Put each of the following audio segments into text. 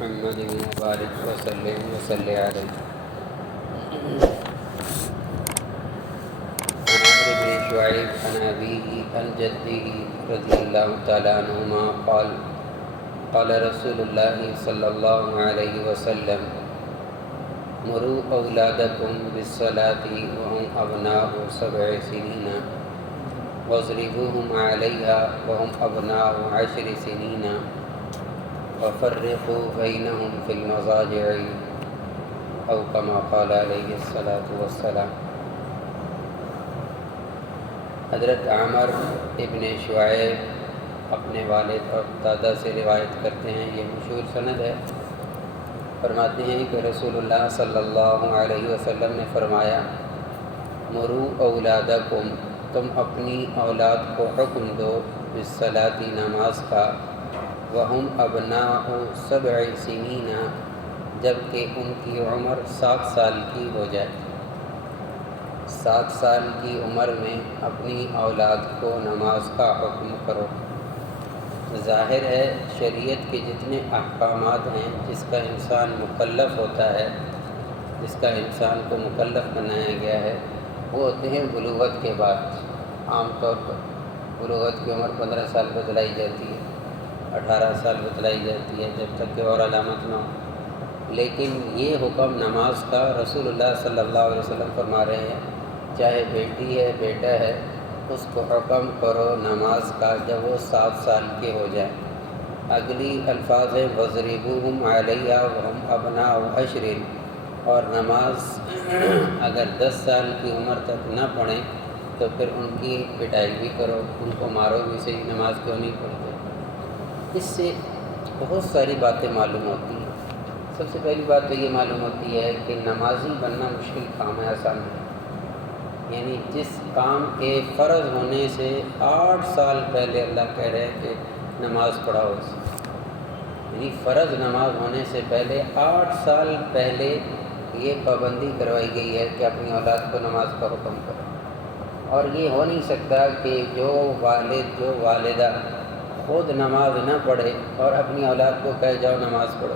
محمد وبارک وسلم وصلی علیہ۔ عن عمرو بن شعیب عن ابیہ عن جدہ رضی اللہ تعالی عنہما قال قال رسول اللہ صلی اللہ علیہ وسلم مروا اولادکم بالصلاۃ وهم ابناء 7 سنین واضربوهم علیہا وهم ابناء 10 سنین وفرقوا بینہم فی المضاجع او کما قال علیہ الصلاۃ والسلام۔ حضرت عمر ابن شعیب اپنے والد اور دادا سے روایت کرتے ہیں، یہ مشہور سند ہے۔ فرماتے ہیں کہ رسول اللہ صلی اللہ علیہ وسلم نے فرمایا مروا اولادکم، تم اپنی اولاد کو حکم دو بالصلاۃ، نماز کا، وہم ابناء 7 سنین، جبکہ ان کی عمر 7 سال کی ہو جائے۔ 7 سال کی عمر میں اپنی اولاد کو نماز کا حکم کرو۔ ظاہر ہے شریعت کے جتنے احکامات ہیں جس کا انسان مکلف ہوتا ہے، جس کا انسان کو مکلف بنایا گیا ہے، وہ ہوتے ہیں بلوغت کے بعد۔ عام طور پر بلوغت کی عمر 15 سال بتلائی جاتی ہے، 18 سال بتلائی جاتی ہے، جب تک کہ اور علامت نہ ہو۔ لیکن یہ حکم نماز کا رسول اللہ صلی اللہ علیہ وسلم فرما رہے ہیں، چاہے بیٹی ہے بیٹا ہے، اس کو حکم کرو نماز کا جب وہ 7 سال کے ہو جائیں۔ اگلی الفاظ ہے وَاضْرِبُوهُمْ عَلَيْهَا وَهُمْ أَبْنَاءُ 10، اور نماز اگر 10 سال کی عمر تک نہ پڑھیں تو پھر ان کی پٹائی بھی کرو، ان کو مارو بھی صحیح، نماز کیوں نہیں پڑھتے۔ اس سے بہت ساری باتیں معلوم ہوتی ہیں۔ سب سے پہلی بات تو یہ معلوم ہوتی ہے کہ نمازی بننا مشکل کام ہے، آسان ہے۔ یعنی جس کام کے فرض ہونے سے 8 سال پہلے اللہ کہہ رہے ہیں کہ نماز پڑھاؤ، یعنی فرض نماز ہونے سے پہلے 8 سال پہلے یہ پابندی کروائی گئی ہے کہ اپنی اولاد کو نماز کا حکم کرو۔ اور یہ ہو نہیں سکتا کہ جو والد جو والدہ خود نماز نہ پڑھے اور اپنی اولاد کو کہہ جاؤ نماز پڑھو،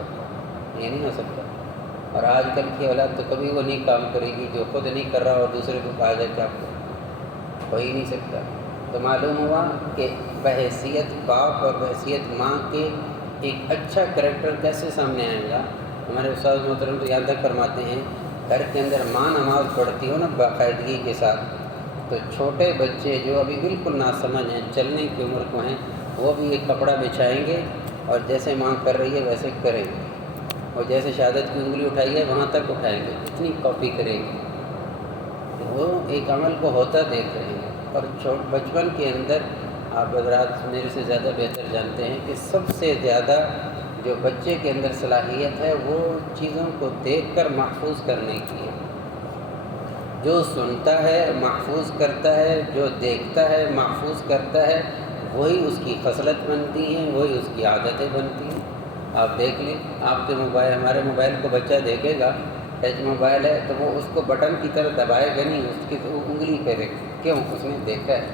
یہ نہیں ہو سکتا۔ اور آج کل کی اولاد تو کبھی وہ نہیں کام کرے گی جو خود نہیں کر رہا اور دوسرے کو کہا جائے کہ آپ کو، ہو ہی نہیں سکتا۔ تو معلوم ہوا کہ بحیثیت باپ اور بحیثیت ماں کے ایک اچھا کریکٹر کیسے سامنے آئے گا۔ ہمارے استاد محترم تو یہاں تک فرماتے ہیں گھر کے اندر ماں نماز پڑھتی ہو نا باقاعدگی کے ساتھ، تو چھوٹے بچے جو ابھی بالکل ناسمجھ ہیں، چلنے کی عمر کو ہیں، وہ بھی ایک کپڑا بچھائیں گے اور جیسے ماں کر رہی ہے ویسے کریں گے، اور جیسے شہادت کی انگلی اٹھائی ہے وہاں تک اٹھائیں گے، اتنی کاپی کریں گے۔ وہ ایک عمل کو ہوتا دیکھ رہے ہیں۔ اور بچپن کے اندر آپ حضرات میرے سے زیادہ بہتر جانتے ہیں کہ سب سے زیادہ جو بچے کے اندر صلاحیت ہے وہ چیزوں کو دیکھ کر محفوظ کرنے کی ہے۔ جو سنتا ہے محفوظ کرتا ہے، جو دیکھتا ہے محفوظ کرتا ہے، وہی اس کی خصلت بنتی ہیں، وہی اس کی عادتیں بنتی ہیں۔ آپ دیکھ لیں، آپ کے موبائل، ہمارے موبائل کو بچہ دیکھے گا، ٹچ موبائل ہے تو وہ اس کو بٹن کی طرح دبائے گا نہیں، اس کی انگلی کرے گا، کیوں؟ اس نے دیکھا ہے۔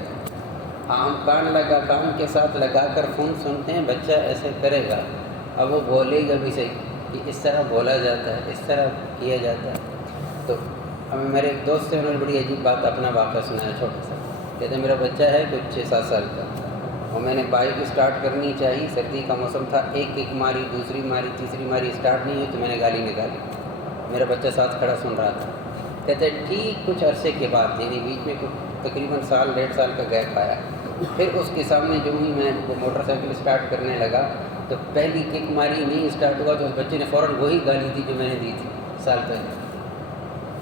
ہم کان کے ساتھ لگا کر فون سنتے ہیں، بچہ ایسے کرے گا، اب وہ بولے گا بھی صحیح کہ اس طرح بولا جاتا ہے، اس طرح کیا جاتا ہے۔ تو میرے ایک دوست سے انہوں نے بڑی عجیب بات اپنا واقعہ سنایا چھوٹا سا، کہتے ہیں میرا بچہ ہے کچھ 6-7 سال کا، اور میں نے بائک اسٹارٹ کرنی چاہیے، سردی کا موسم تھا، ایک ماری، دوسری ماری، تیسری ماری، اسٹارٹ نہیں ہوئی تو میں نے گالی نکالی۔ میرا بچہ ساتھ کھڑا سن رہا تھا۔ کہتے ہیں ٹھیک کچھ عرصے کے بعد، یعنی بیچ میں تقریباً 1.5 سال کا گیپ آیا، پھر اس کے سامنے جو ہی میں موٹر سائیکل اسٹارٹ کرنے لگا تو پہلی کک ماری، نہیں اسٹارٹ ہوا تو اس بچے نے فوراً وہی گالی دی جو میں نے دی تھی سال پہلے۔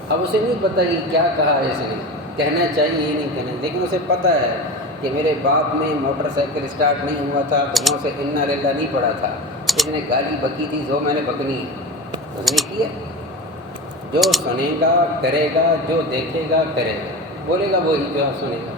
اب اسے نہیں پتہ یہ کیا کہا ہے، اس نے کہنا چاہیے یہ نہیں کہنا، لیکن اسے پتہ ہے کہ میرے باپ میں موٹر سائیکل اسٹارٹ نہیں ہوا تھا تو وہاں سے انا للہ نہیں پڑا تھا، اس نے گالی بکی تھی جو میں نے بکنی ہے، اس نے کیا۔ جو سنے گا کرے گا، جو دیکھے گا کرے گا، بولے گا وہی جو آپ سنے گا۔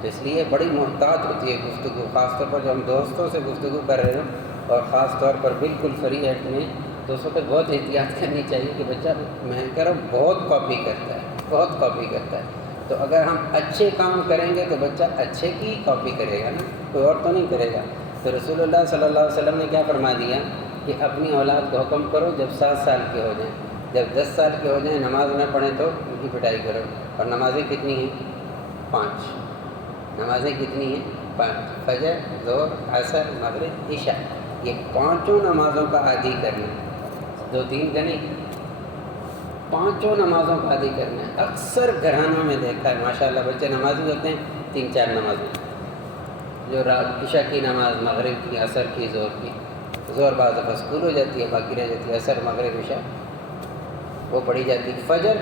تو اس لیے بڑی محتاط ہوتی ہے گفتگو، خاص طور پر جب ہم دوستوں سے گفتگو کر رہے ہوں اور خاص طور پر بالکل فری ہیڈ میں، تو اس وقت بہت احتیاط کرنی چاہیے کہ بچہ میں کہہ رہا ہوں بہت کاپی کرتا ہے، بہت کاپی کرتا ہے۔ تو اگر ہم اچھے کام کریں گے تو بچہ اچھے کی کاپی کرے گا نا، کوئی اور تو نہیں کرے گا۔ تو رسول اللہ صلی اللہ علیہ وسلم نے کیا فرما دیا کہ اپنی اولاد کو حکم کرو جب 7 سال کے ہو جائیں، جب 10 سال کے ہو جائیں نماز نہ پڑھیں تو ان کی پٹائی کرو۔ اور نمازیں کتنی ہیں؟ 5 نمازیں کتنی ہیں؟ 5 فجر، ظہر، عصر، مغرب، عشاء، یہ 5 نمازوں کا عادی کرنا ہے، 2-3 کا نہیں، 5 نمازوں کا عادی کرنا ہے۔ اکثر گھرانوں میں دیکھا ہے ماشاءاللہ بچے نمازی ہوتے ہیں 3-4 نمازیں، جو رات عشاء کی نماز، مغرب کی، عصر کی، ظہر کی، ظہر بعض دفعہ اسکول ہو جاتی ہے باقی رہ جاتی ہے، عصر، مغرب، عشاء وہ پڑھی جاتی ہے۔ فجر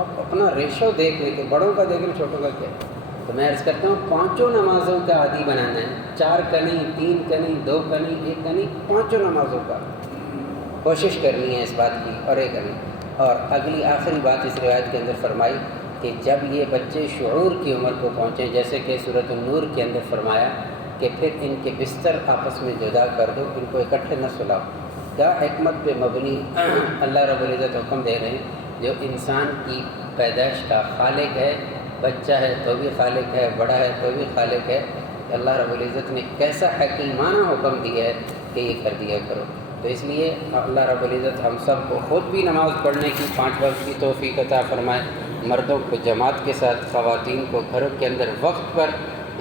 آپ اپنا ریشو دیکھ لیں کہ بڑوں کا دیکھ لیں چھوٹوں کا کیا ہے۔ تو میں عرض کرتا ہوں 5 نمازوں کا عادی بنانا ہے، 4 کا نہیں، 3 کا نہیں، 2 کا نہیں، 1 کا نہیں، 5 نمازوں کا کوشش کرنی ہے اس بات کی، اور ایک کرنی۔ اور اگلی آخری بات اس روایت کے اندر فرمائی کہ جب یہ بچے شعور کی عمر کو پہنچیں، جیسے کہ سورۃ النور کے اندر فرمایا کہ پھر ان کے بستر آپس میں جدا کر دو، ان کو اکٹھے نہ سلاؤ۔ کیا حکمت پہ مبنی اللہ رب العزت حکم دے رہے ہیں، جو انسان کی پیدائش کا خالق ہے، بچہ ہے تو بھی خالق ہے، بڑا ہے تو بھی خالق ہے، اللہ رب العزت نے کیسا حکیمانہ حکم دیا ہے کہ یہ کر دیا کرو۔ تو اس لیے اللہ رب العزت ہم سب کو خود بھی نماز پڑھنے کی 5 وقت کی توفیق عطا فرمائے، مردوں کو جماعت کے ساتھ، خواتین کو گھروں کے اندر وقت پر،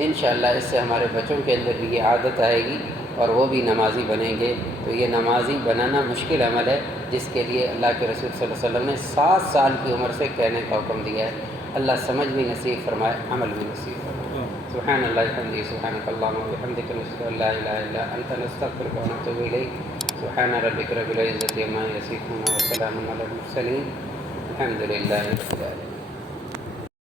انشاءاللہ اس سے ہمارے بچوں کے اندر بھی یہ عادت آئے گی اور وہ بھی نمازی بنیں گے۔ تو یہ نمازی بنانا مشکل عمل ہے، جس کے لیے اللہ کے رسول صلی اللہ علیہ وسلم نے 7 سال کی عمر سے کہنے کا حکم دیا ہے۔ اللہ سمجھ بھی نصیب فرمائے، عمل بھی نصیب فرمائے۔ سبحان اللہ وبحمدہ، سبحانک اللہم وبحمدک، نشہد ان لا الہ الا انت، نستغفرک ونتوب الیک۔ سبحان ربک رب العزة عما یصفون وسلام علی المرسلین، الحمد للہ رب العالمین۔